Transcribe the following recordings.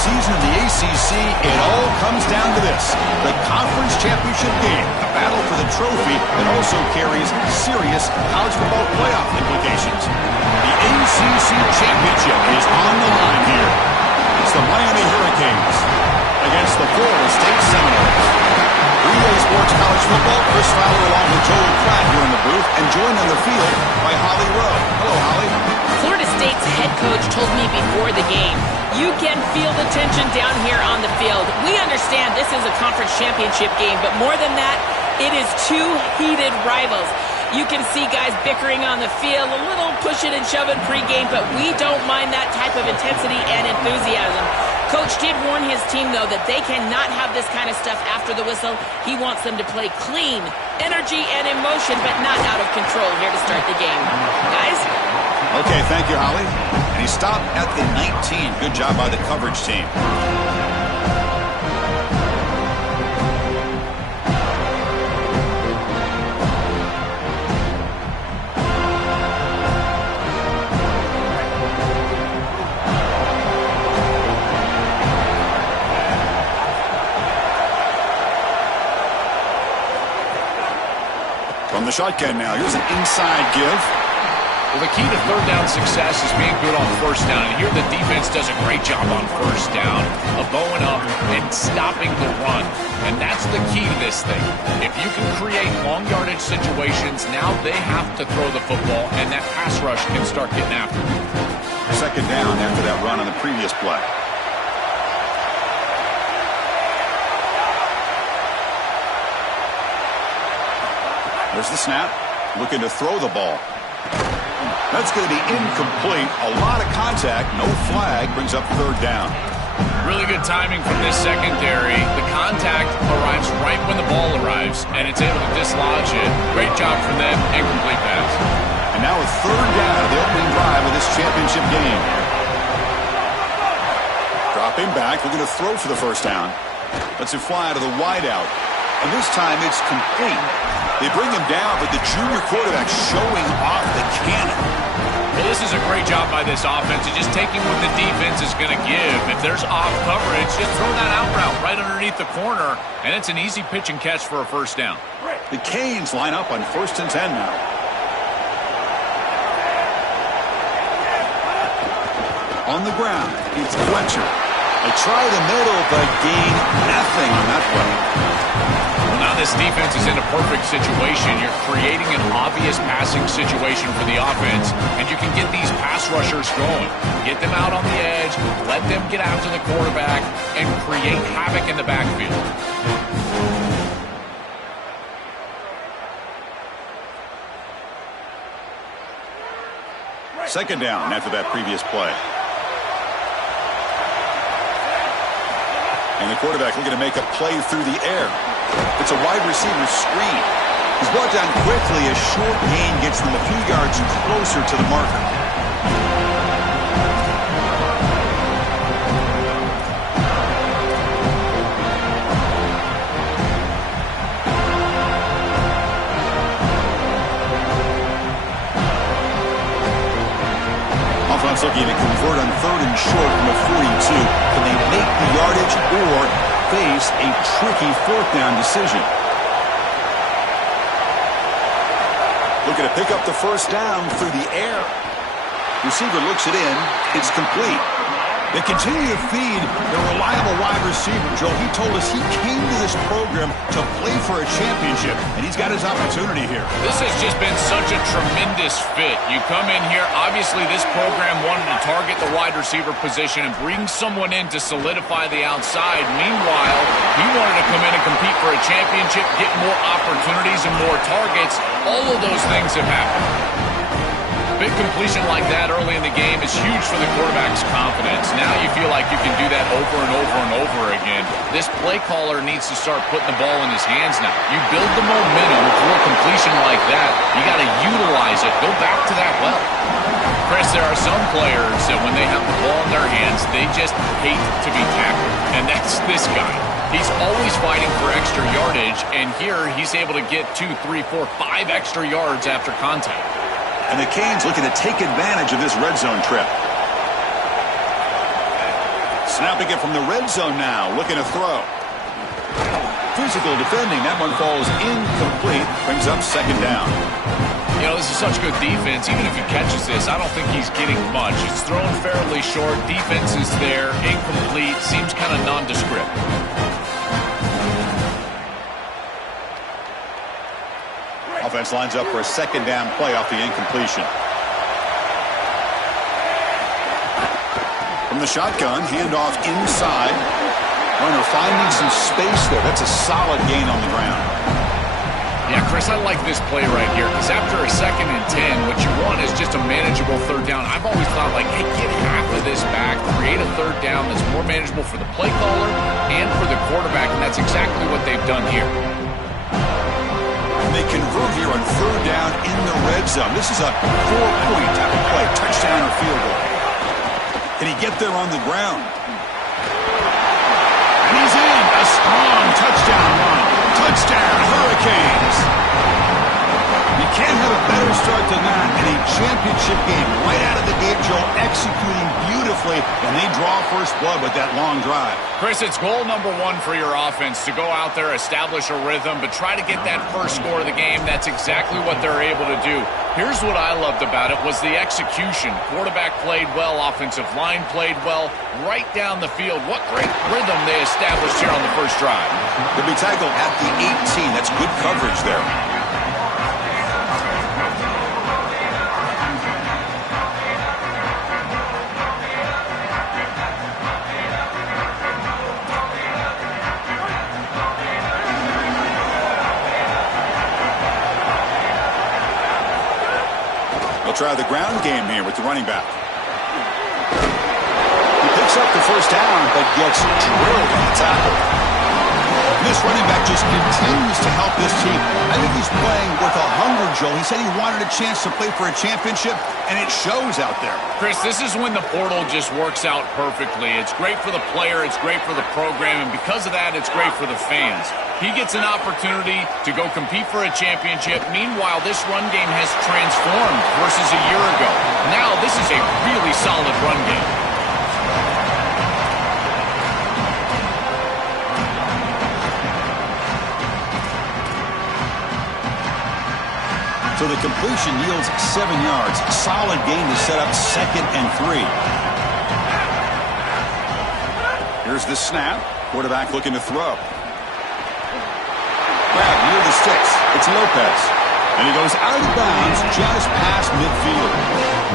season in the ACC, it all comes down to this. The conference championship game, a battle for the trophy that also carries serious college football playoff implications. The ACC championship is on the line here. It's the Miami Hurricanes against the Florida State Seminoles. Relay Sports College Football, Chris Fowler along with Joel Klatt here in the booth, and joined on the field by Holly Rowe. Hello, Holly. Florida State's head coach told me before the game, you can feel the tension down here on the field. We understand this is a conference championship game, but more than that, it is two heated rivals. You can see guys bickering on the field, a little pushing and shoving pregame, but we don't mind that type of intensity and enthusiasm. Coach did warn his team, though, that they cannot have this kind of stuff after the whistle. He wants them to play clean, energy and emotion, but not out of control here to start the game. Guys? Okay, thank you, Holly. And he stopped at the 19. Good job by the coverage team. From the shotgun now, here's an inside give. Well, the key to third down success is being good on first down. And here the defense does a great job on first down of bowing up and stopping the run. And that's the key to this thing. If you can create long yardage situations, now they have to throw the football, and that pass rush can start getting after it. Second down after that run on the previous play. There's the snap. Looking to throw the ball. That's going to be incomplete. A lot of contact. No flag. Brings up third down. Really good timing from this secondary. The contact arrives right when the ball arrives, and it's able to dislodge it. Great job from them. Incomplete pass. And now a third down of the opening drive of this championship game. Dropping back. Looking to throw for the first down. Lets it fly out of the wideout. And this time it's complete. They bring him down, but the junior quarterback showing off the cannon. Well, this is a great job by this offense. It's just taking what the defense is going to give. If there's off coverage, just throw that out route right underneath the corner, and it's an easy pitch and catch for a first down. The Canes line up on 1st and 10 now. On the ground, it's Fletcher. They try the middle, but gain nothing on that play. Now this defense is in a perfect situation. You're creating an obvious passing situation for the offense, and you can get these pass rushers going. Get them out on the edge, let them get after the quarterback, and create havoc in the backfield. Second down after that previous play. And the quarterback looking to make a play through the air. It's a wide receiver screen. He's brought down quickly. A short gain gets them a few yards closer to the marker. Offense looking to convert on 3rd and short from a 42. Can they make the yardage or face a tricky 4th down decision? Looking to pick up the first down through the air. Receiver looks it in. It's complete. They continue to feed their reliable wide receiver. Joe, he told us he came to this program to play for a championship, and he's got his opportunity here. This has just been such a tremendous fit. You come in here, obviously this program wanted to target the wide receiver position and bring someone in to solidify the outside. Meanwhile, he wanted to come in and compete for a championship, get more opportunities and more targets. All of those things have happened. Big completion like that early in the game is huge for the quarterback's confidence. Now you feel like you can do that over and over and over again. This play caller needs to start putting the ball in his hands now. You build the momentum through a completion like that. You got to utilize it. Go back to that well. Chris, there are some players that when they have the ball in their hands, they just hate to be tackled. And that's this guy. He's always fighting for extra yardage, and here he's able to get 2, 3, 4, 5 extra yards after contact. And the Canes looking to take advantage of this red zone trip. Snapping it from the red zone now, looking to throw. Physical defending, that one falls incomplete, brings up second down. You know, this is such good defense. Even if he catches this, I don't think he's getting much. It's thrown fairly short. Defense is there, incomplete, seems kind of nondescript. Offense lines up for a second down play off the incompletion. From the shotgun, handoff inside. Runner finding some space there. That's a solid gain on the ground. Yeah, Chris, I like this play right here because after a 2nd and 10, what you want is just a manageable third down. I've always thought, like, hey, get half of this back, create a third down that's more manageable for the play caller and for the quarterback, and that's exactly what they've done here. And they convert here on third down in the red zone. This is a 4-point type of play, touchdown or field goal. Can he get there on the ground? And he's in. A strong touchdown run. Touchdown, Hurricanes. You can't have a better start than that in a championship game. Right out of the gate, Joel executing beautifully, and they draw first blood with that long drive. Chris, it's goal number 1 for your offense to go out there, establish a rhythm, but try to get that first score of the game. That's exactly what they're able to do. Here's what I loved about it was the execution. Quarterback played well, offensive line played well, right down the field. What great rhythm they established here on the first drive. They'll be tackled at the 18. That's good coverage there. They'll try the ground game here with the running back. He picks up the first down, but gets drilled on the tackle. And this running back just continues to help this team. I think he's playing with a hunger, Joel. He said he wanted a chance to play for a championship, and it shows out there. Chris, this is when the portal just works out perfectly. It's great for the player, it's great for the program, and because of that, it's great for the fans. He gets an opportunity to go compete for a championship. Meanwhile, this run game has transformed versus a year ago. Now, this is a really solid run game. So the completion yields 7 yards. Solid gain to set up 2nd and 3. Here's the snap. Quarterback looking to throw. Grab near the sticks. It's Lopez. And he goes out of bounds just past midfield.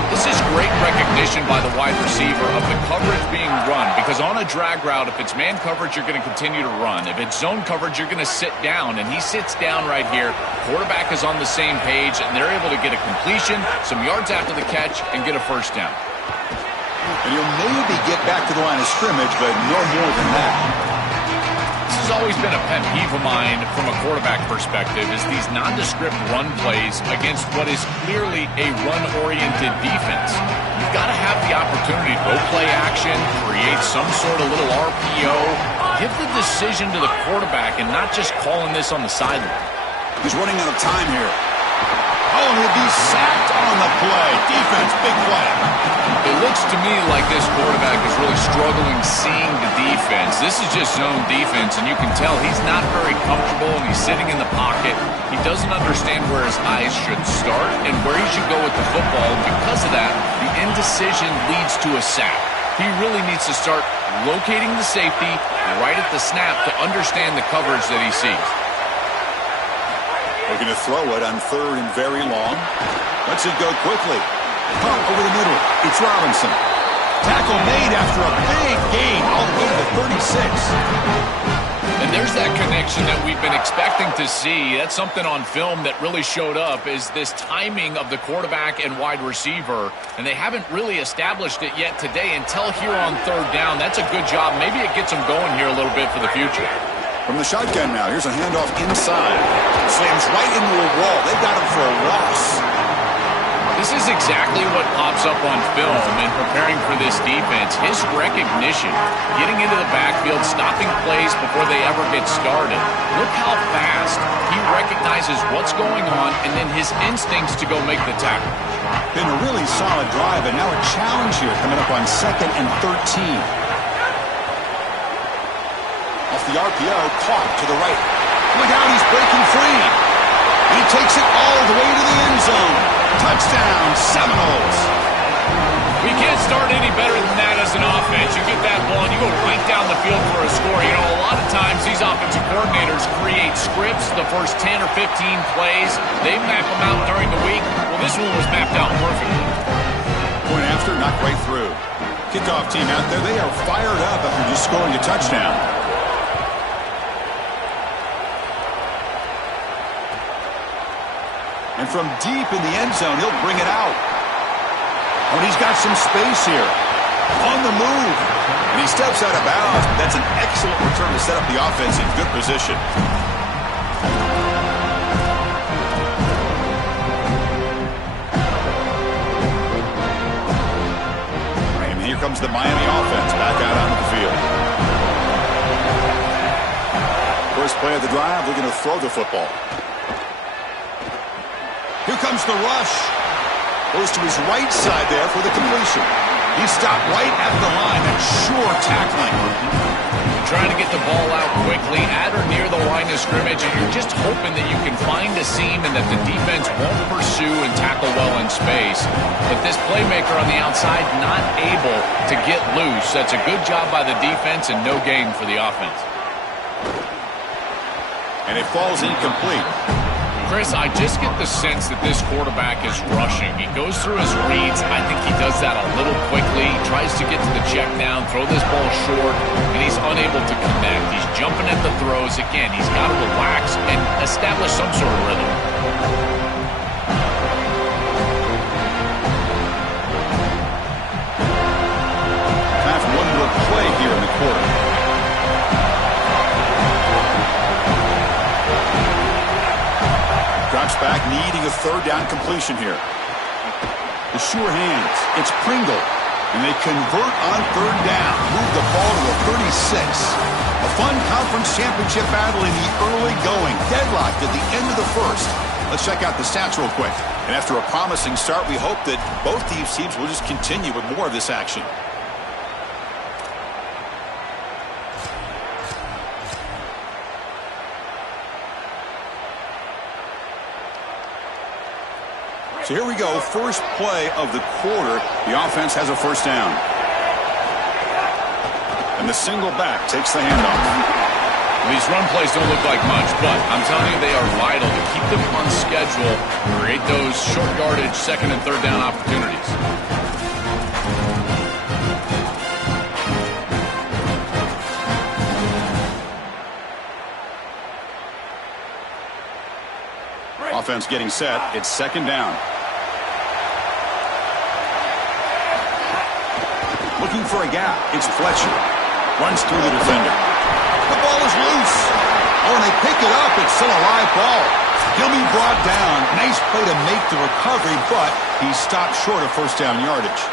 This is great recognition by the wide receiver of the coverage being run, because on a drag route, if it's man coverage, you're going to continue to run. If it's zone coverage, you're going to sit down, and he sits down right here. Quarterback is on the same page, and they're able to get a completion, some yards after the catch, and get a first down. And he'll maybe get back to the line of scrimmage, but no more than that. This has always been a pet peeve of mine from a quarterback perspective, is these nondescript run plays against what is clearly a run-oriented defense. You've got to have the opportunity to go play action, create some sort of little RPO, give the decision to the quarterback and not just calling this on the sideline. He's running out of time here. Oh, and he'll be sacked on the play. Defense, big play. It looks to me like this quarterback is really struggling seeing the defense. This is just zone defense, and you can tell he's not very comfortable, and he's sitting in the pocket. He doesn't understand where his eyes should start and where he should go with the football. Because of that, the indecision leads to a sack. He really needs to start locating the safety right at the snap to understand the coverage that he sees. Looking to throw it on 3rd and very long. Lets it go quickly. Pump over the middle. It's Robinson. Tackle made after a big gain all the way to the 36. And there's that connection that we've been expecting to see. That's something on film that really showed up, is this timing of the quarterback and wide receiver. And they haven't really established it yet today until here on 3rd down. That's a good job. Maybe it gets them going here a little bit for the future. From the shotgun now, here's a handoff inside. Slams right into a wall. They got him for a loss. This is exactly what pops up on film in preparing for this defense. His recognition, getting into the backfield, stopping plays before they ever get started. Look how fast he recognizes what's going on, and then his instincts to go make the tackle. Been a really solid drive, and now a challenge here coming up on 2nd and 13. Off the RPO, caught to the right. Look out, he's breaking free. He takes it all the way to the end zone. Touchdown, Seminoles. We can't start any better than that as an offense. You get that ball and you go right down the field for a score. You know, a lot of times these offensive coordinators create scripts the first 10 or 15 plays. They map them out during the week. Well, this one was mapped out perfectly. Point after, knocked right through. Kickoff team out there, they are fired up after just scoring a touchdown. And from deep in the end zone, he'll bring it out. Oh, and he's got some space here. On the move. And he steps out of bounds. That's an excellent return to set up the offense in good position. And here comes the Miami offense back out onto the field. First play of the drive, looking to throw the football. Here comes the rush. Goes to his right side there for the completion. He stopped right at the line. That's sure tackling. Trying to get the ball out quickly at or near the line of scrimmage, and you're just hoping that you can find a seam and that the defense won't pursue and tackle well in space. But this playmaker on the outside not able to get loose. That's a good job by the defense and no gain for the offense. And it falls incomplete. Chris, I just get the sense that this quarterback is rushing. He goes through his reads. I think he does that a little quickly. He tries to get to the check down, throw this ball short, and he's unable to connect. He's jumping at the throws. Again, he's got to relax and establish some sort of rhythm. Time for one more play here in the quarter. Drops back, needing a third down completion here. The sure hands. It's Pringle. And they convert on third down. Move the ball to the 36. A fun conference championship battle in the early going. Deadlocked at the end of the first. Let's check out the stats real quick. And after a promising start, we hope that both these teams will just continue with more of this action. So here we go, first play of the quarter. The offense has a first down. And the single back takes the handoff. These run plays don't look like much, but I'm telling you they are vital to keep them on schedule, create those short yardage second and third down opportunities. Offense getting set. It's second down. Looking for a gap. It's Fletcher. Runs through the defender. The ball is loose. Oh, and they pick it up. It's still a live ball. He'll be brought down. Nice play to make the recovery, but he stopped short of first down yardage.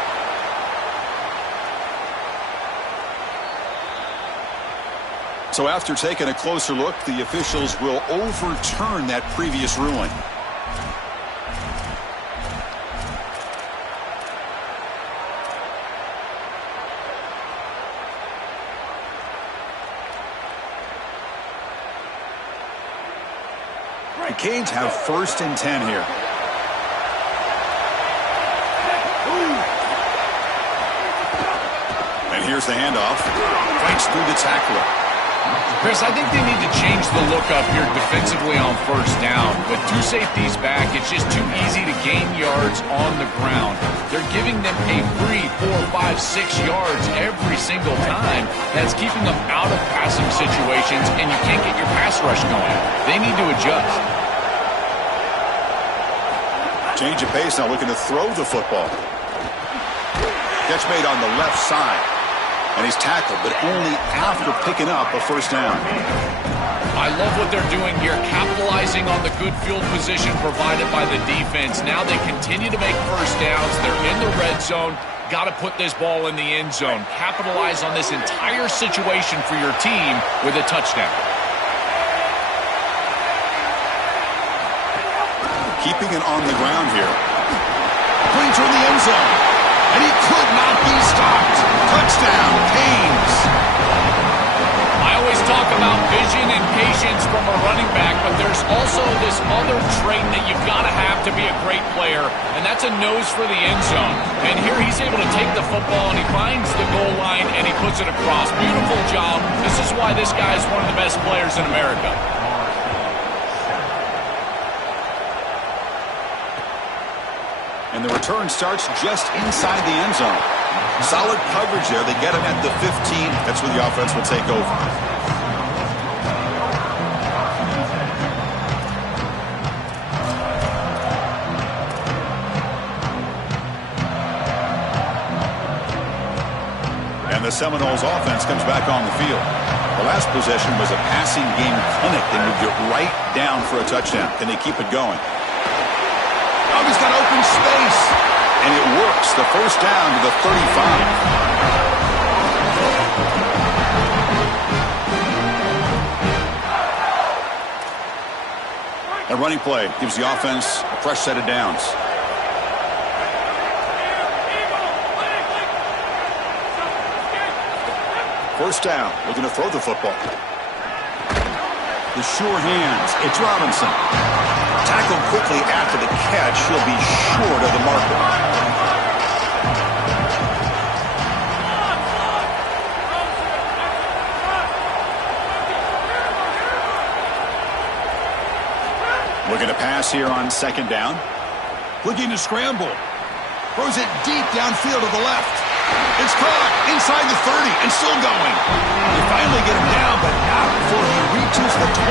So after taking a closer look, the officials will overturn that previous ruling. The Canes have first and 10 here. And here's the handoff. Breaks through the tackler. Chris, I think they need to change the look up here defensively on first down. With two safeties back, it's just too easy to gain yards on the ground. They're giving them a free 4, 5, 6 yards every single time. That's keeping them out of passing situations, and you can't get your pass rush going. They need to adjust. Change of pace now, looking to throw the football. Catch made on the left side. And he's tackled, but only after picking up a first down. I love what they're doing here, capitalizing on the good field position provided by the defense. Now they continue to make first downs. They're in the red zone. Got to put this ball in the end zone. Capitalize on this entire situation for your team with a touchdown. Keeping it on the ground here. Putting toward the end zone. And he could not be stopped. Touchdown, Canes. I always talk also this other trait that you've got to have to be a great player, and that's a nose for the end zone. And here he's able to take the football, and he finds the goal line, and he puts it across. Beautiful job. This is why this guy is one of the best players in America. And the return starts just inside the end zone. Solid coverage there. They get him at the 15. That's where the offense will take over. And the Seminoles offense comes back on the field. The last possession was a passing game clinic. They moved it right down for a touchdown. Can they keep it going? Oh, he's got open space. And it works. The first down to the 35. A running play gives the offense a fresh set of downs. First down, looking to throw the football. The sure hands. It's Robinson. Tackled quickly after the catch. He'll be short of the marker. Looking to pass here on second down. Looking to scramble. Throws it deep downfield to the left. It's caught inside the 30 and still going. They finally get him down, but not before he reaches the 25.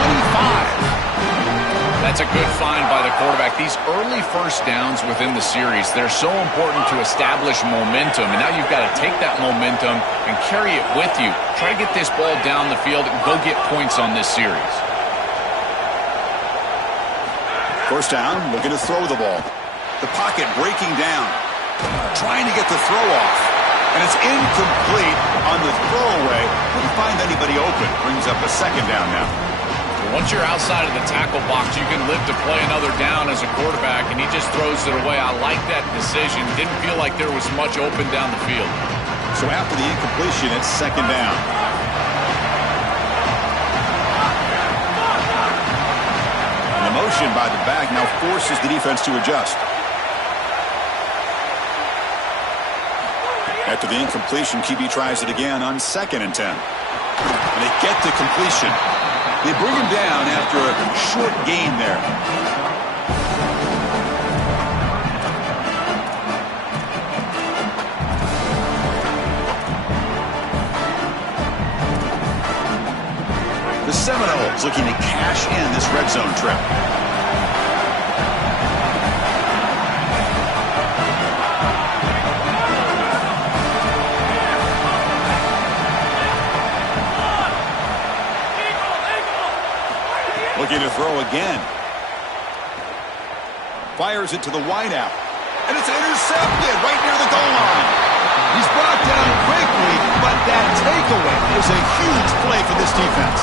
That's a good find by the quarterback. These early first downs within the series, they're so important to establish momentum. And now you've got to take that momentum and carry it with you. Try to get this ball down the field and go get points on this series. First down, looking to throw the ball. The pocket breaking down. Trying to get the throw off. And it's incomplete on the throwaway. Couldn't find anybody open. Brings up a second down now. Once you're outside of the tackle box, you can live to play another down as a quarterback, and he just throws it away. I like that decision. Didn't feel like there was much open down the field. So after the incompletion, it's second down. And the motion by the back now forces the defense to adjust. After the incompletion, QB tries it again on 2nd and 10. And they get the completion. They bring him down after a short gain there. The Seminoles looking to cash in this red zone trip. Looking to throw again. Fires it to the wideout. And it's intercepted right near the goal line. He's brought down quickly, but that takeaway is a huge play for this defense.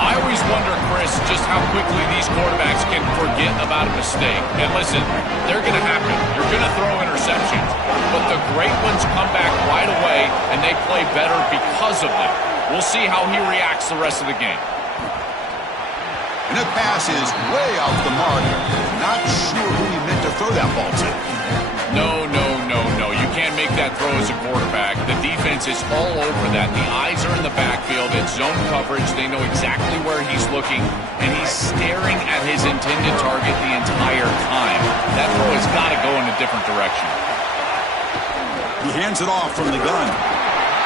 I always wonder, Chris, just how quickly these quarterbacks can forget about a mistake. And listen, they're going to happen. You're going to throw interceptions. But the great ones come back right away, and they play better because of them. We'll see how he reacts the rest of the game. And the pass is way off the mark. Not sure who he meant to throw that ball to. No. You can't make that throw as a quarterback. The defense is all over that. The eyes are in the backfield. It's zone coverage. They know exactly where he's looking, and he's staring at his intended target the entire time. That throw has got to go in a different direction. He hands it off from the gun.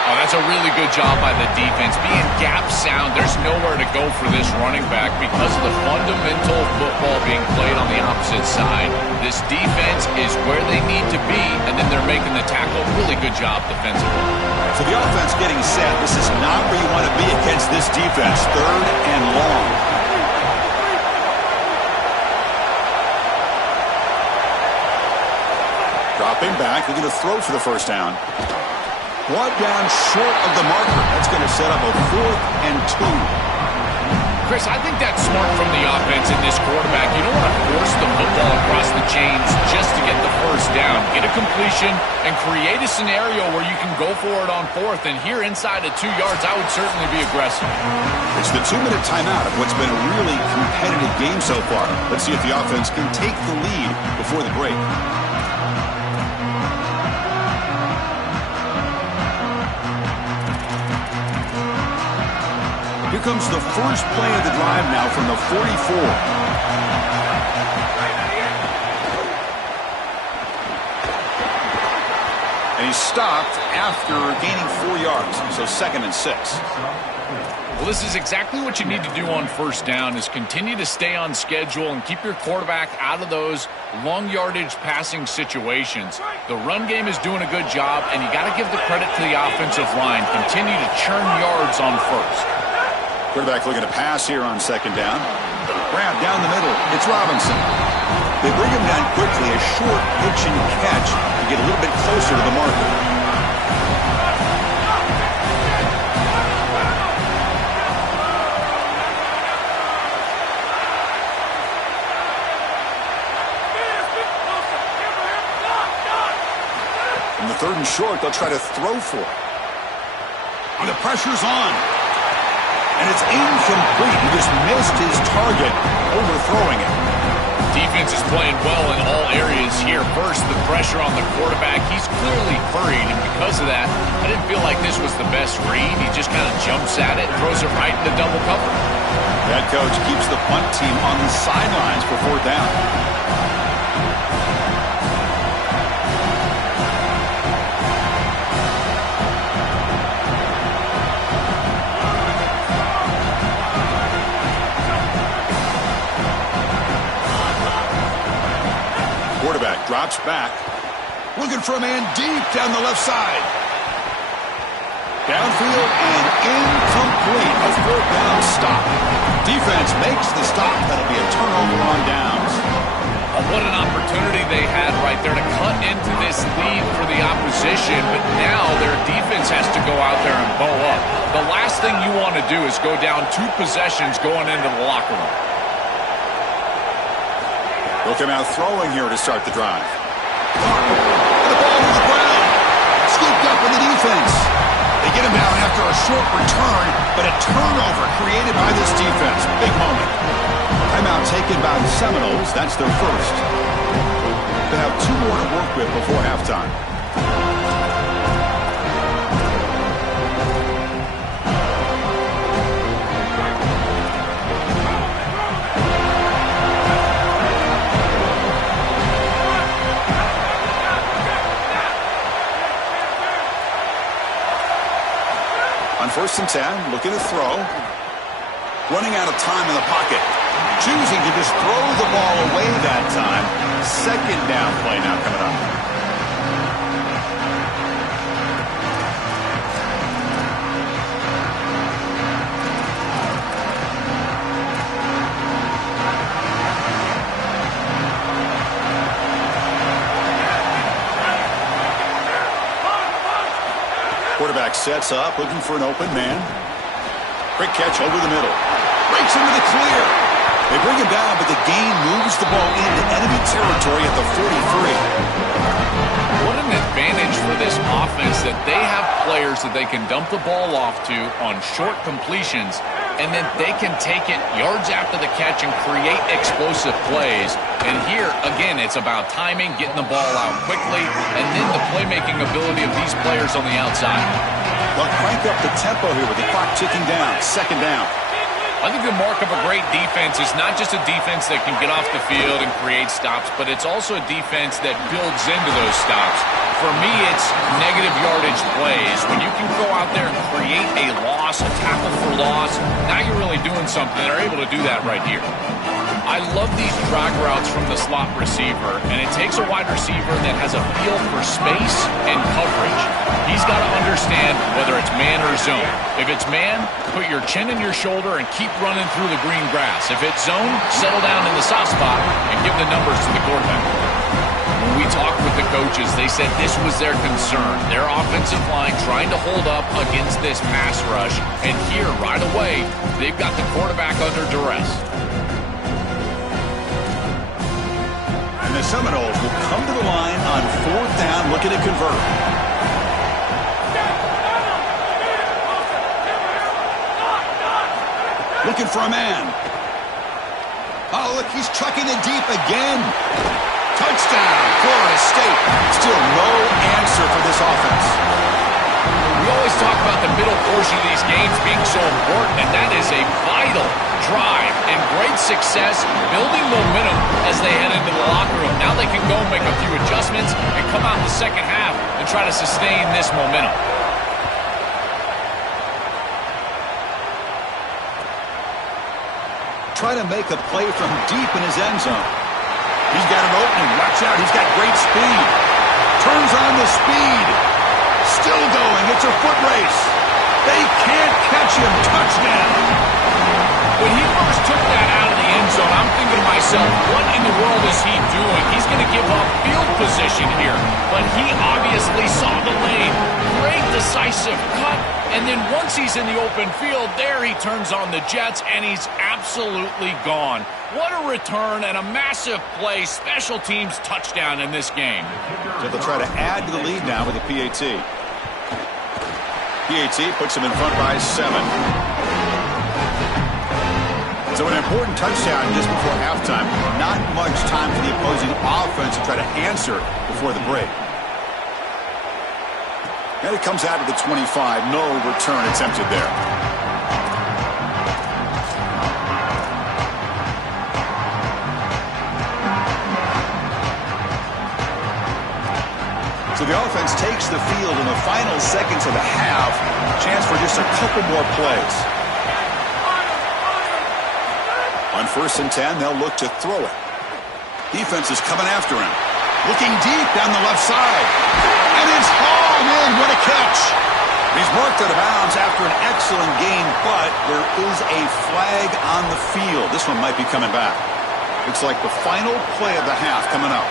Oh, that's a really good job by the defense. Being gap sound, there's nowhere to go for this running back because of the fundamental football being played on the opposite side. This defense is where they need to be, and then they're making the tackle. Really good job defensively. So the offense getting set. This is not where you want to be against this defense. 3rd and long. Dropping back, looking to throw for the first down. Brought down short of the marker. That's going to set up a 4th and 2. Chris, I think that's smart from the offense in this quarterback. You don't want to force the football across the chains just to get the first down. Get a completion and create a scenario where you can go for it on fourth. And here inside of 2 yards, I would certainly be aggressive. It's the 2-minute timeout of what's been a really competitive game so far. Let's see if the offense can take the lead before the break. Here comes the first play of the drive now from the 44. And he's stopped after gaining 4 yards, so 2nd and 6. Well, this is exactly what you need to do on first down is continue to stay on schedule and keep your quarterback out of those long yardage passing situations. The run game is doing a good job, and you got to give the credit to the offensive line. Continue to churn yards on first. Quarterback looking to pass here on 2nd down. Grab down the middle. It's Robinson. They bring him down quickly. A short pitch and catch to get a little bit closer to the marker. On the 3rd and short, they'll try to throw for it. And the pressure's on. And it's incomplete. He just missed his target, overthrowing it. Defense is playing well in all areas here. First, the pressure on the quarterback. He's clearly hurried, and because of that, I didn't feel like this was the best read. He just kind of jumps at it and throws it right into double cover. That coach keeps the punt team on the sidelines for 4th down. Quarterback drops back. Looking for a man deep down the left side. Downfield and incomplete. A 4th down stop. Defense makes the stop. That'll be a turnover on downs. Oh, what an opportunity they had right there to cut into this lead for the opposition, but now their defense has to go out there and bow up. The last thing you want to do is go down 2 possessions going into the locker room. They'll come out throwing here to start the drive. The ball to the ground. Scooped up in the defense. They get him down after a short return, but a turnover created by this defense. Big moment. Timeout taken by the Seminoles. That's their first. They have 2 more to work with before halftime. On 1st and 10, looking to throw. Running out of time in the pocket. Choosing to just throw the ball away that time. 2nd down play now coming up. Quarterback sets up, looking for an open man. Quick catch over the middle. Breaks into the clear. They bring him down, but the gain moves the ball into enemy territory at the 43. What an advantage for this offense that they have players that they can dump the ball off to on short completions, and then they can take it yards after the catch and create explosive plays. And here, again, it's about timing, getting the ball out quickly, and then the playmaking ability of these players on the outside. They'll crank up the tempo here with the clock ticking down. 2nd down. I think the mark of a great defense is not just a defense that can get off the field and create stops, but it's also a defense that builds into those stops. For me, it's negative yardage plays. When you can go out there and create a loss, a tackle for loss, now you're really doing something. They're able to do that right here. I love these drag routes from the slot receiver, and it takes a wide receiver that has a feel for space and coverage. He's got to understand whether it's man or zone. If it's man, put your chin in your shoulder and keep running through the green grass. If it's zone, settle down in the soft spot and give the numbers to the quarterback. When we talked with the coaches, they said this was their concern. Their offensive line trying to hold up against this pass rush. And here, right away, they've got the quarterback under duress. And the Seminoles will come to the line on 4th down, looking to convert. Looking for a man. Oh, look, he's chucking it deep again. Touchdown, Florida State. Still no answer for this offense. We always talk about the middle portion of these games being so important, and that is a vital drive and great success, building momentum as they head into the locker room. Now they can go make a few adjustments and come out in the second half and try to sustain this momentum. Try to make a play from deep in his end zone. He's got an opening. Watch out. He's got great speed. Turns on the speed. Still going. It's a foot race. They can't catch him. Touchdown. When he first took that out of the end zone, I'm thinking to myself, what in the world is he doing? He's going to give up field position here. But he obviously saw the lane. Great decisive cut. And then once he's in the open field, there he turns on the jets, and he's absolutely gone. What a return and a massive play. Special teams touchdown in this game. So they'll try to add to the lead now with a PAT. PAT puts him in front by 7. So an important touchdown just before halftime. Not much time for the opposing offense to try to answer before the break. And it comes out of the 25. No return attempted there. So the offense takes the field in the final seconds of the half. Chance for just a couple more plays. On 1st and 10, they'll look to throw it. Defense is coming after him. Looking deep down the left side. And it's hauled in. What a catch. He's marked out of bounds after an excellent game, but there is a flag on the field. This one might be coming back. Looks like the final play of the half coming up.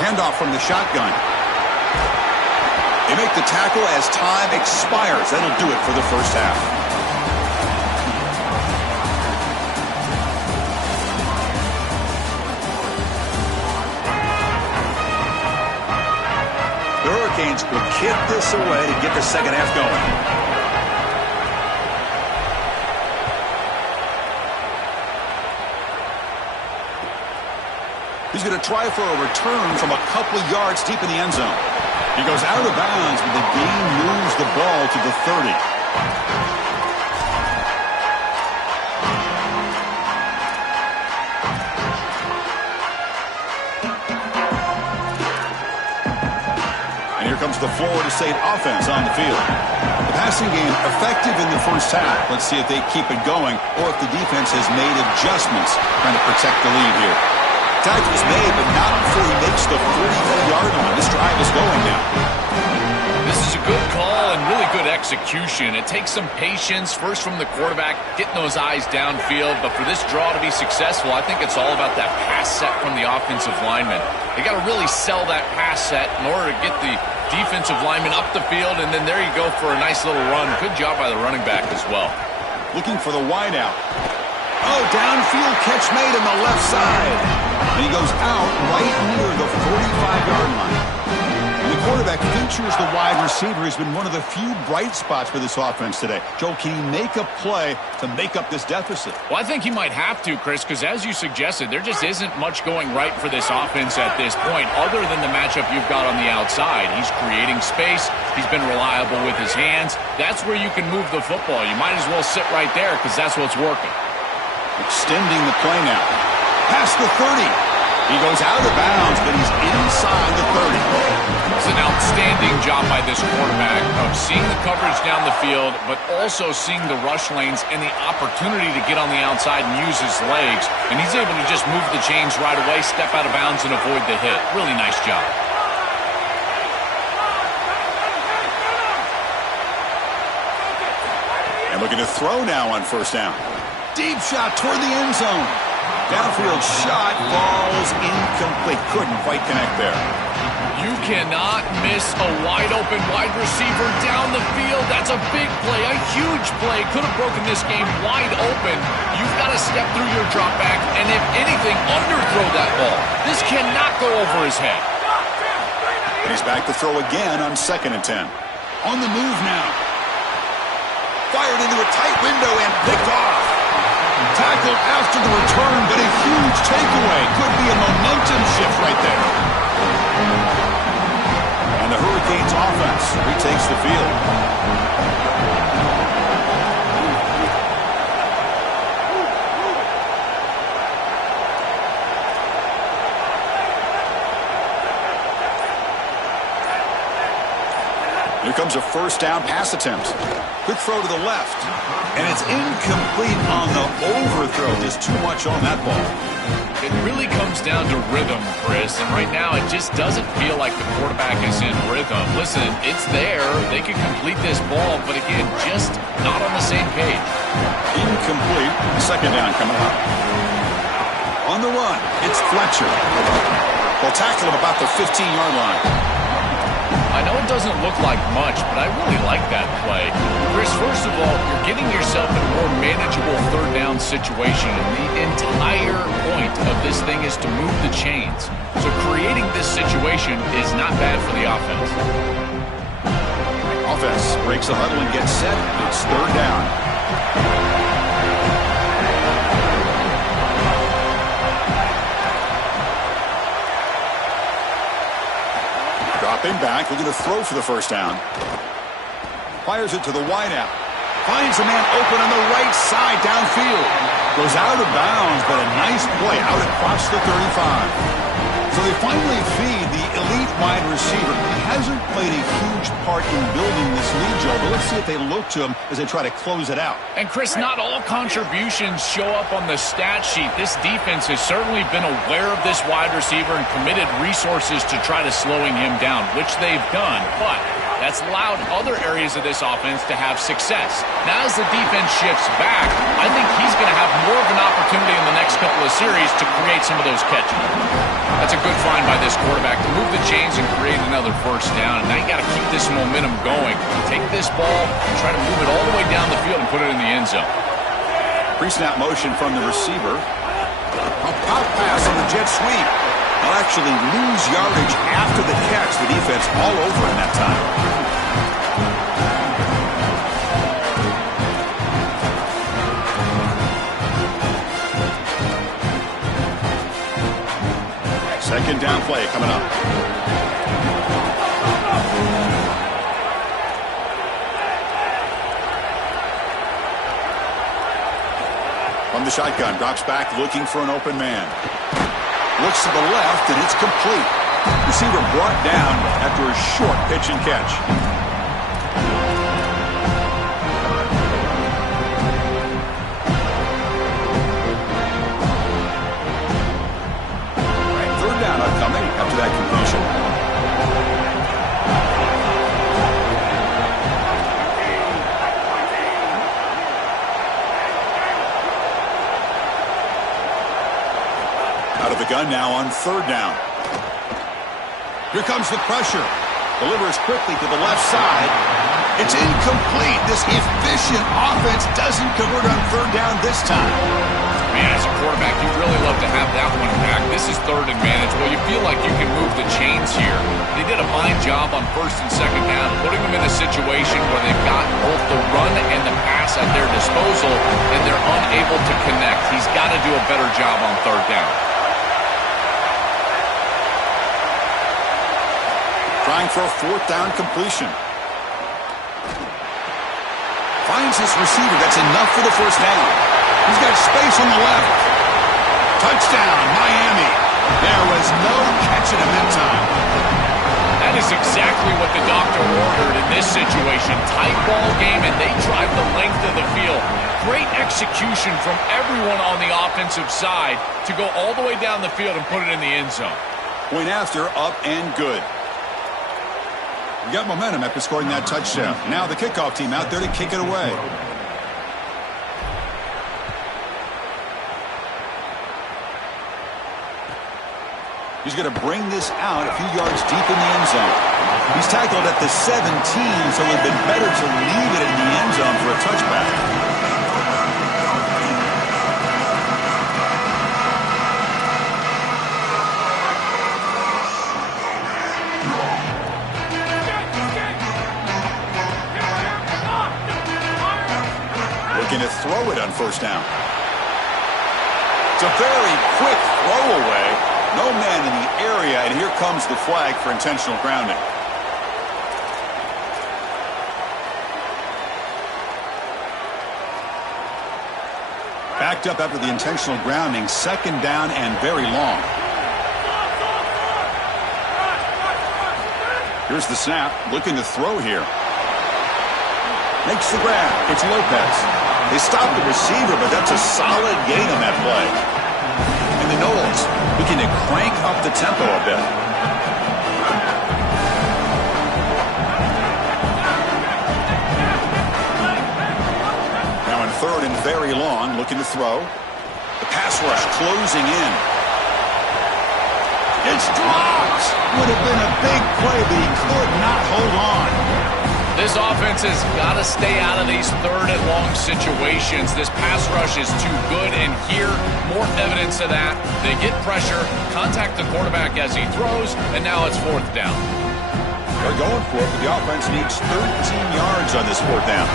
Handoff from the shotgun. They make the tackle as time expires. That'll do it for the first half. The Hurricanes will kick this away to get the second half going. He's going to try for a return from a couple of yards deep in the end zone. He goes out of bounds, but the game moves the ball to the 30. And here comes the Florida State offense on the field. The passing game effective in the first half. Let's see if they keep it going or if the defense has made adjustments trying to protect the lead here. Tackle's made, but not before he makes the 43-yard line. This drive is going now. This is a good call and really good execution. It takes some patience, first from the quarterback, getting those eyes downfield. But for this draw to be successful, I think it's all about that pass set from the offensive lineman. They got to really sell that pass set in order to get the defensive lineman up the field, and then there you go for a nice little run. Good job by the running back as well. Looking for the wideout. Oh, downfield catch made on the left side. And he goes out right near the 45-yard line. And the quarterback features the wide receiver. He's been one of the few bright spots for this offense today. Joe, can he make a play to make up this deficit? Well, I think he might have to, Chris, because as you suggested, there just isn't much going right for this offense at this point, other than the matchup you've got on the outside. He's creating space. He's been reliable with his hands. That's where you can move the football. You might as well sit right there because that's what's working. Extending the play now. Past the 30. He goes out of bounds, but he's inside the 30. It's an outstanding job by this quarterback of seeing the coverage down the field, but also seeing the rush lanes and the opportunity to get on the outside and use his legs. And he's able to just move the chains right away, step out of bounds, and avoid the hit. Really nice job. And looking to throw now on 1st down. Deep shot toward the end zone. Downfield shot falls incomplete. Couldn't quite connect there. You cannot miss a wide-open wide receiver down the field. That's a big play, a huge play. Could have broken this game wide open. You've got to step through your drop back and, if anything, underthrow that ball. This cannot go over his head. And he's back to throw again on 2nd and 10. On the move now. Fired into a tight window and picked off. Tackled after the return, but a huge takeaway. Could be a momentum shift right there. And the Hurricanes offense retakes the field. Here comes a first down pass attempt. Quick throw to the left. And it's incomplete on the overthrow. Just too much on that ball. It really comes down to rhythm, Chris, and right now it just doesn't feel like the quarterback is in rhythm. Listen, it's there. They can complete this ball, but again, just not on the same page. Incomplete. 2nd down coming up. On the run, it's Fletcher. They'll tackle him about the 15-yard line. I know it doesn't look like much, but I really like that play. Chris, first of all, you're getting yourself in a more manageable 3rd down situation, and the entire point of this thing is to move the chains. So creating this situation is not bad for the offense. Offense breaks the huddle and gets set. It's 3rd down. Dropping back, looking to throw for the first down. Fires it to the wideout. Finds a man open on the right side downfield. Goes out of bounds, but a nice play out across the 35. So they finally feed the elite wide receiver. He hasn't played a huge part in building this lead, Joe, but let's see if they look to him as they try to close it out. And, Chris, not all contributions show up on the stat sheet. This defense has certainly been aware of this wide receiver and committed resources to try to slowing him down, which they've done, but that's allowed other areas of this offense to have success. Now as the defense shifts back, I think he's going to have more of an opportunity in the next couple of series to create some of those catches. That's a good find by this quarterback to move the chains and create another first down. And now you got to keep this momentum going. Take this ball and try to move it all the way down the field and put it in the end zone. Pre-snap motion from the receiver. A pop pass on the jet sweep. They'll actually lose yardage after the catch. The defense all over in that time. Second down play coming up. From the shotgun, drops back looking for an open man. Looks to the left, and it's complete. Receiver brought down after a short pitch and catch. Third down upcoming after that completion. Out of the gun now on third down. Here comes the pressure. Delivers quickly to the left side. It's incomplete. This efficient offense doesn't convert on third down this time. Man, as a quarterback, you'd really love to have that one back. This is third and manageable. You feel like you can move the chains here. They did a fine job on first and second down, putting them in a situation where they've got both the run and the pass at their disposal, and they're unable to connect. He's got to do a better job on third down. Trying for a fourth down completion. Finds his receiver. That's enough for the first down. He's got space on the left. Touchdown, Miami. There was no catching him that time. That is exactly what the doctor ordered in this situation. Tight ball game, and they drive the length of the field. Great execution from everyone on the offensive side to go all the way down the field and put it in the end zone. Point after, up and good. We got momentum after scoring that touchdown. Now the kickoff team out there to kick it away. He's going to bring this out a few yards deep in the end zone. He's tackled at the 17, so it would have been better to leave it in the end zone for a touchback. Looking to throw it on first down. It's a very quick throwaway. No man in the area, and here comes the flag for intentional grounding. Backed up after the intentional grounding, second down and very long. Here's the snap, looking to throw here. Makes the grab. It's Lopez. They stopped the receiver, but that's a solid gain on that play. And the Noles looking to crank up the tempo a bit. Now in third and very long, looking to throw. The pass rush closing in. It's dropped. Would have been a big play, but he could not hold on. This offense has got to stay out of these third and long situations. This pass rush is too good, and here, more evidence of that. They get pressure, contact the quarterback as he throws, and now it's fourth down. They're going for it, but the offense needs 13 yards on this fourth down.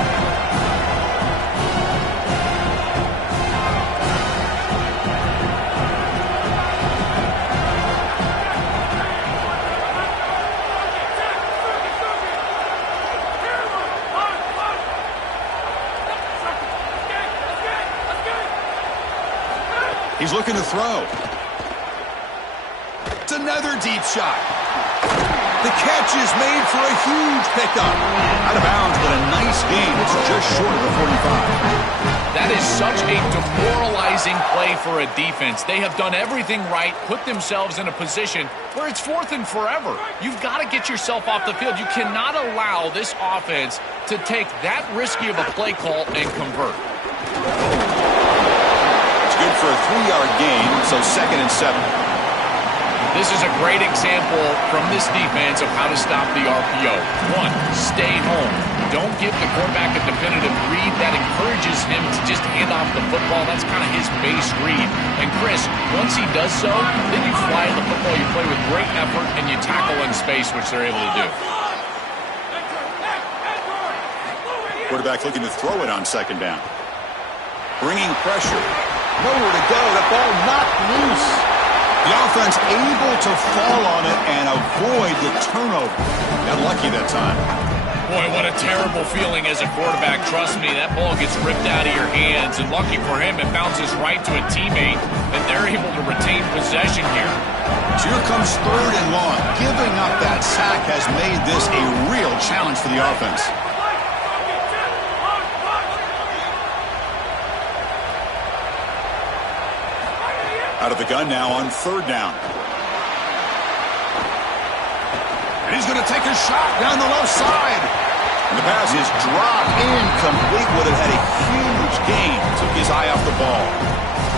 He's looking to throw. It's another deep shot. The catch is made for a huge pickup. Out of bounds, but a nice gain. It's just short of the 45. That is such a demoralizing play for a defense. They have done everything right, put themselves in a position where it's fourth and forever. You've got to get yourself off the field. You cannot allow this offense to take that risky of a play call and convert. Good for a 3-yard gain, so 2nd and 7. This is a great example from this defense of how to stop the RPO. 1, stay home. Don't give the quarterback a definitive read. That encourages him to just hand off the football. That's kind of his base read. And Chris, once he does so, then you fly the football, you play with great effort, and you tackle in space, which they're able to do. Quarterback looking to throw it on second down. Bringing pressure. Nowhere to go. The ball knocked loose. The offense able to fall on it and avoid the turnover. Got lucky that time. Boy, what a terrible feeling as a quarterback. Trust me, that ball gets ripped out of your hands. And lucky for him, it bounces right to a teammate, and they're able to retain possession here. So here comes third and long. Giving up that sack has made this a real challenge for the offense. Out of the gun now on third down. And he's going to take a shot down the left side. And the pass is dropped incomplete. Would have had a huge gain. Took his eye off the ball.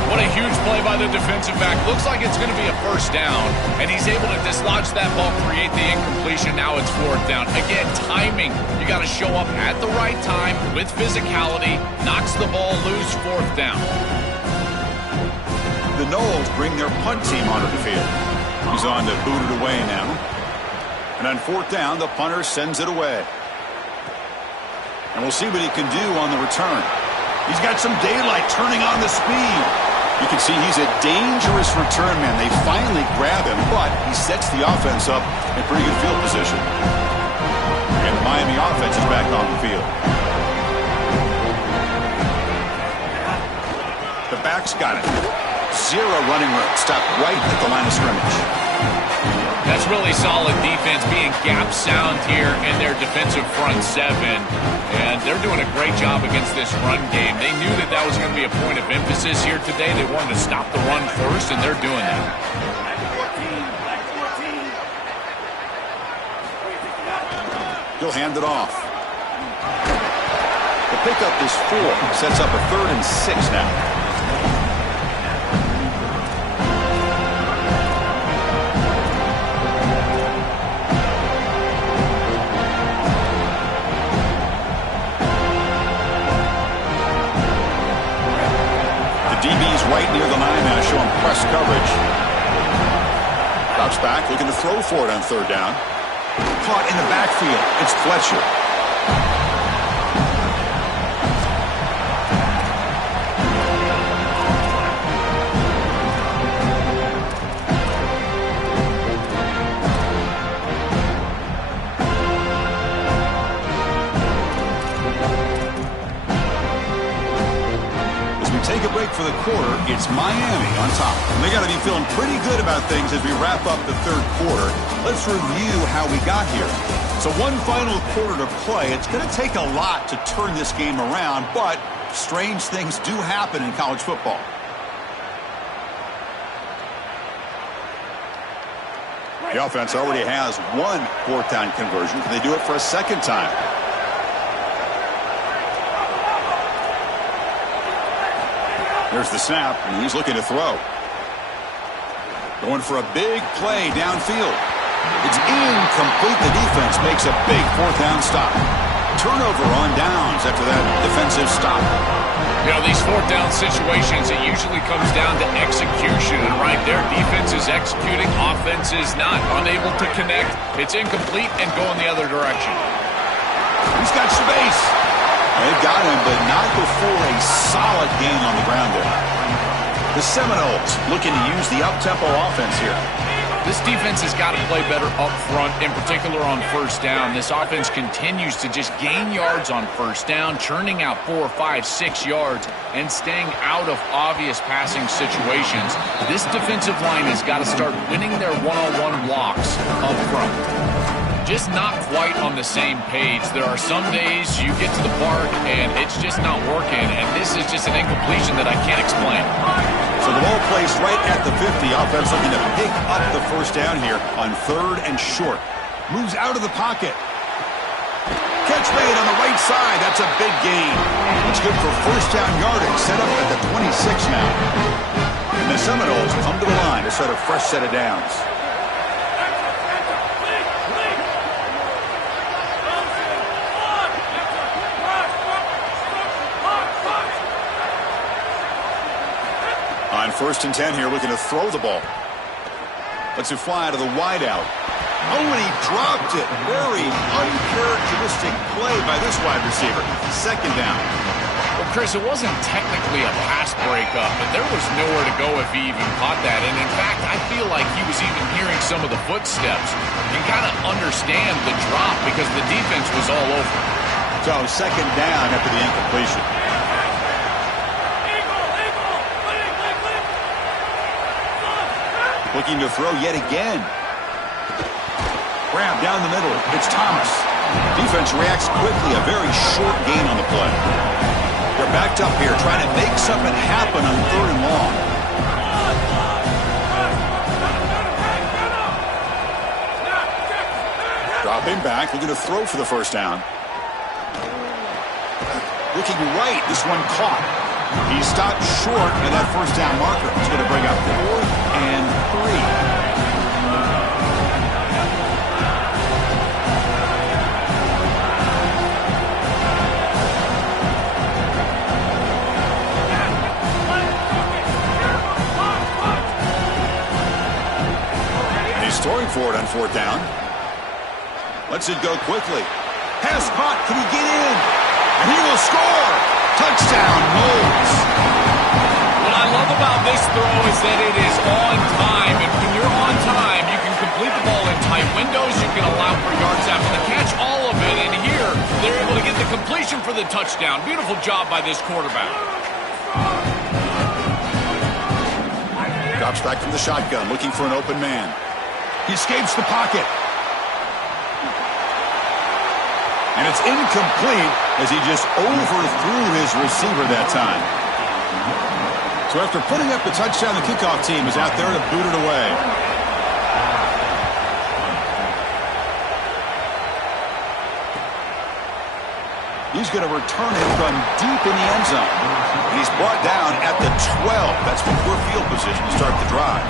What a huge play by the defensive back. Looks like it's going to be a first down. And he's able to dislodge that ball, create the incompletion. Now it's fourth down. Again, timing. You got to show up at the right time with physicality. Knocks the ball loose, fourth down. The Noles bring their punt team onto the field. He's on to boot it away now. And on fourth down, the punter sends it away. And we'll see what he can do on the return. He's got some daylight turning on the speed. You can see he's a dangerous return man. They finally grab him, but he sets the offense up in pretty good field position. And the Miami offense is back on the field. The back's got it. Zero running room. Stopped right at the line of scrimmage. That's really solid defense, being gap sound here in their defensive front seven. And they're doing a great job against this run game. They knew that that was going to be a point of emphasis here today. They wanted to stop the run first, and they're doing that. He'll hand it off. The pickup is 4. Sets up a 3rd and 6 now. pass coverage. Drops back, looking to throw for it on third down. Caught in the backfield. It's Fletcher. Take a break for the quarter. It's Miami on top. And they got to be feeling pretty good about things as we wrap up the third quarter. Let's review how we got here. So one final quarter to play. It's going to take a lot to turn this game around, but strange things do happen in college football. The offense already has one fourth down conversion. Can they do it for a second time? There's the snap, and he's looking to throw. Going for a big play downfield. It's incomplete. The defense makes a big fourth down stop. Turnover on downs after that defensive stop. You know, these fourth down situations, it usually comes down to execution. And right there, defense is executing, offense is not. Unable to connect. It's incomplete and going the other direction. He's got space. They've got him, but not before a solid gain on the ground there. The Seminoles looking to use the up-tempo offense here. This defense has got to play better up front, in particular on first down. This offense continues to just gain yards on first down, churning out 4, 5, 6 yards, and staying out of obvious passing situations. This defensive line has got to start winning their one-on-one blocks up front. Just not quite on the same page. There are some days you get to the park and it's just not working, and this is just an incompletion that I can't explain. So the ball placed right at the 50. Offense looking to pick up the first down here on third and short. Moves out of the pocket. Catch made on the right side. That's a big gain. It's good for first down yardage. Set up at the 26 now. And the Seminoles come to the line to start a fresh set of downs. On 1st and 10 here, looking to throw the ball. Lets it fly to the wideout. Oh, and he dropped it. Very uncharacteristic play by this wide receiver. Second down. Well, Chris, it wasn't technically a pass breakup, but there was nowhere to go if he even caught that. And in fact, I feel like he was even hearing some of the footsteps. You got to understand the drop because the defense was all over. So second down after the incompletion. Looking to throw yet again. Grab down the middle. It's Thomas. Defense reacts quickly. A very short gain on the play. They're backed up here trying to make something happen on third and long. Dropping back. Looking to throw for the first down. Looking right. This one caught. He stopped short of that first down marker. He's going to bring up 4th and 3. He's throwing for it on 4th down. Lets it go quickly. Pass caught. Can he get in? And he will score. Touchdown, Noles. What I love about this throw is that it is on time. And when you're on time, you can complete the ball in tight windows. You can allow for yards after the catch, all of it. And here, they're able to get the completion for the touchdown. Beautiful job by this quarterback. Drops back from the shotgun, looking for an open man. He escapes the pocket. And it's incomplete as he just overthrew his receiver that time. So after putting up the touchdown, the kickoff team is out there to boot it away. He's going to return it from deep in the end zone. And he's brought down at the 12. That's poor field position to start the drive.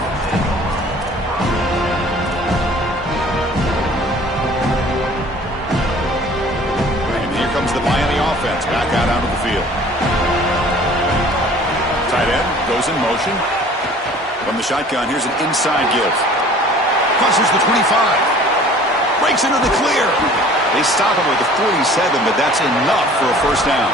Comes the Miami offense back out onto the field. Tight end goes in motion. From the shotgun, here's an inside give. Crosses the 25. Breaks into the clear. They stop him with the 47, but that's enough for a first down.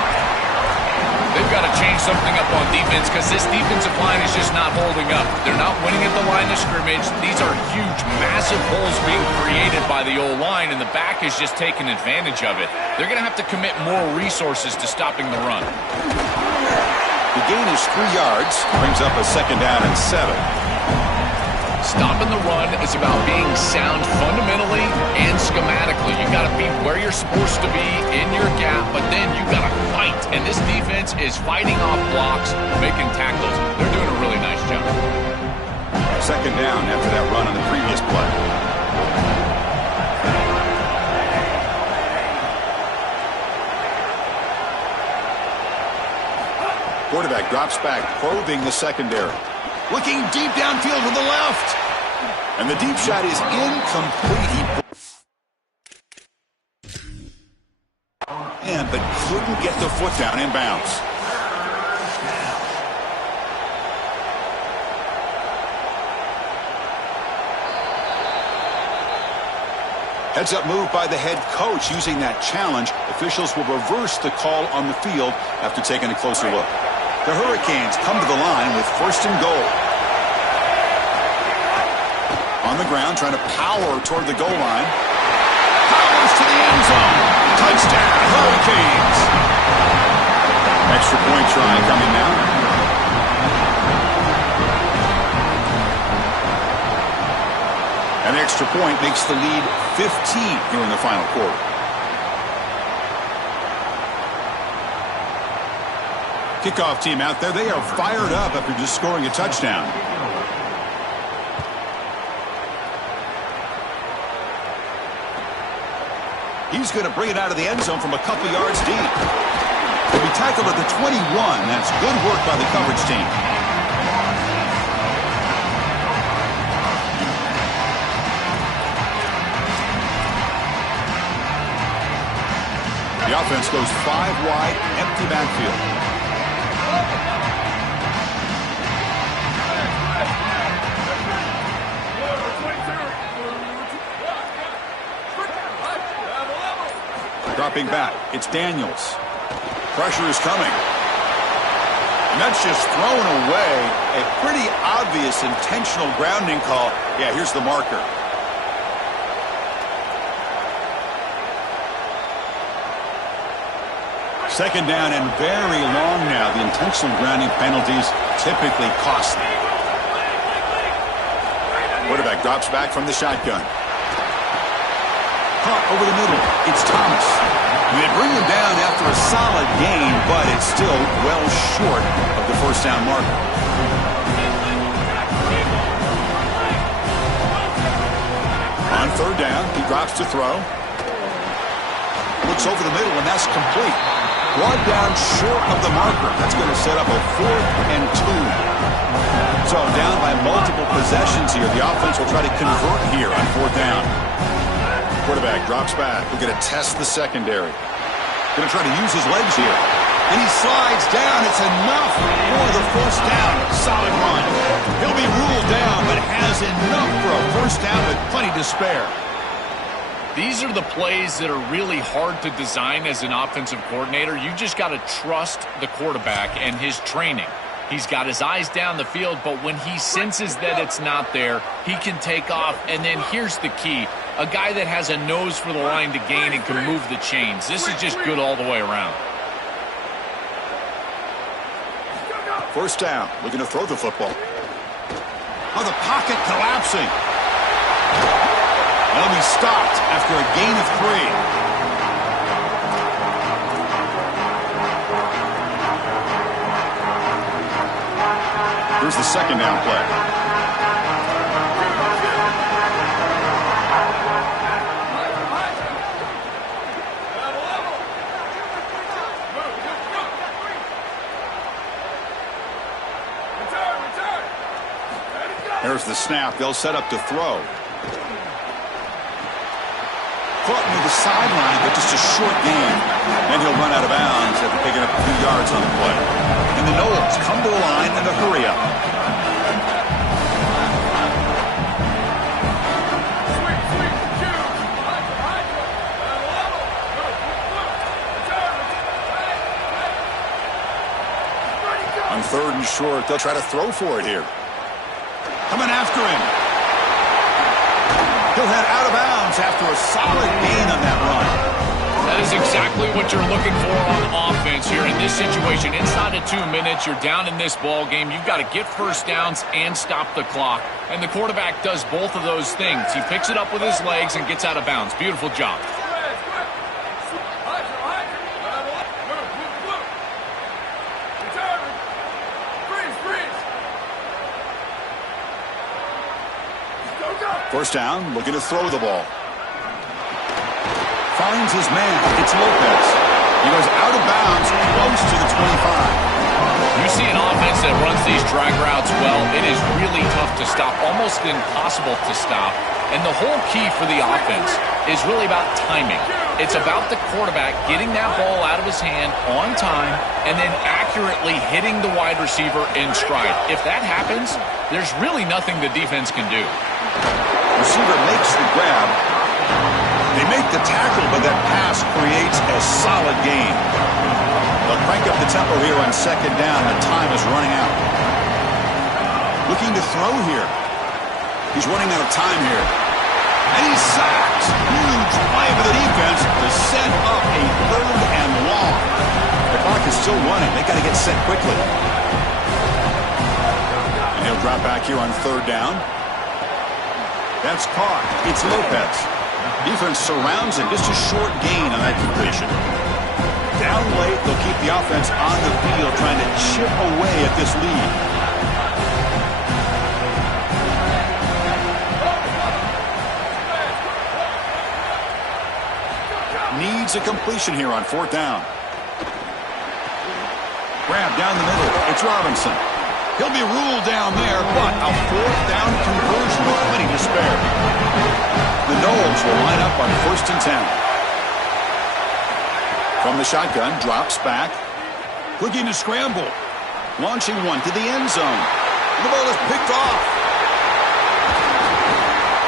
They've got to change something up on defense because this defensive line is just not holding up. They're not winning at the line of scrimmage. These are huge, massive holes being created by the O-line, and the back is just taking advantage of it. They're going to have to commit more resources to stopping the run. The gain is 3 yards. Brings up a second down and 7. Stopping the run is about being sound fundamentally and schematically. You got to be where you're supposed to be in your gap, but then you got to fight. And this defense is fighting off blocks, making tackles. They're doing a really nice job. Second down after that run on the previous play. Quarterback drops back, probing the secondary. Looking deep downfield to the left. And the deep shot is incomplete. But couldn't get the foot down in bounds. Heads-up move by the head coach. Using that challenge, officials will reverse the call on the field after taking a closer look. The Hurricanes come to the line with first and goal. On the ground, trying to power toward the goal line. Powers to the end zone. Touchdown, Hurricanes. Extra point try coming now. An extra point makes the lead 15 here in the final quarter. Kickoff team out there. They are fired up after just scoring a touchdown. He's going to bring it out of the end zone from a couple yards deep. He'll be tackled at the 21. That's good work by the coverage team. The offense goes 5 wide, empty backfield. Dropping back, it's Daniels. Pressure is coming. And that's just thrown away. A pretty obvious intentional grounding call. Yeah, here's the marker. Second down and very long now. The intentional grounding penalties typically costly. Quarterback drops back from the shotgun. Caught over the middle. It's Thomas. And they bring him down after a solid gain, but it's still well short of the first down marker. On third down, he drops to throw. Looks over the middle, and that's complete. Brought down short of the marker. That's going to set up a 4th and 2. So down by multiple possessions here. The offense will try to convert here on 4th down. Quarterback drops back. We're going to test the secondary. Going to try to use his legs here. And he slides down. It's enough for the first down. Solid run. He'll be ruled down, but has enough for a first down with plenty to spare. These are the plays that are really hard to design as an offensive coordinator. You just got to trust the quarterback and his training. He's got his eyes down the field, but when he senses that it's not there, he can take off. And then here's the key. A guy that has a nose for the line to gain and can move the chains. This is just good all the way around. First down. Looking to throw the football. Oh, the pocket collapsing. They'll be stopped after a gain of 3. Here's the second down play. There's the snap. They'll set up to throw. Caught near the sideline, but just a short gain. And he'll run out of bounds after picking up a few yards on the play. And the Noles come to the line in a hurry up. On 3rd and short, they'll try to throw for it here. Coming after him. He'll head out of bounds after a solid gain on that run. That is exactly what you're looking for on offense here in this situation. Inside of 2 minutes, you're down in this ball game. You've got to get first downs and stop the clock. And the quarterback does both of those things. He picks it up with his legs and gets out of bounds. Beautiful job. First down, looking to throw the ball. Finds his man. It's Lopez. He goes out of bounds, close to the 25. You see an offense that runs these drag routes well, it is really tough to stop, almost impossible to stop. And the whole key for the offense is really about timing. It's about the quarterback getting that ball out of his hand on time and then accurately hitting the wide receiver in stride. If that happens, there's really nothing the defense can do. Receiver makes the grab. They make the tackle, but that pass creates a solid gain. They'll crank up the tempo here on 2nd down. The time is running out. Looking to throw here. He's running out of time here. And he's sacked. Huge play for the defense to set up a 3rd and long. The clock is still running. They've got to get set quickly. And he'll drop back here on 3rd down. That's caught. It's Lopez. Defense surrounds him. Just a short gain on that completion. Down late, they'll keep the offense on the field trying to chip away at this lead. Needs a completion here on 4th down. Grab down the middle. It's Robinson. He'll be ruled down there, but a 4th down conversion with plenty to spare. The Noles will line up on 1st and 10. From the shotgun, drops back. Looking to scramble. Launching one to the end zone. The ball is picked off.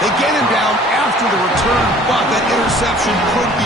They get him down after the return, but that interception could be...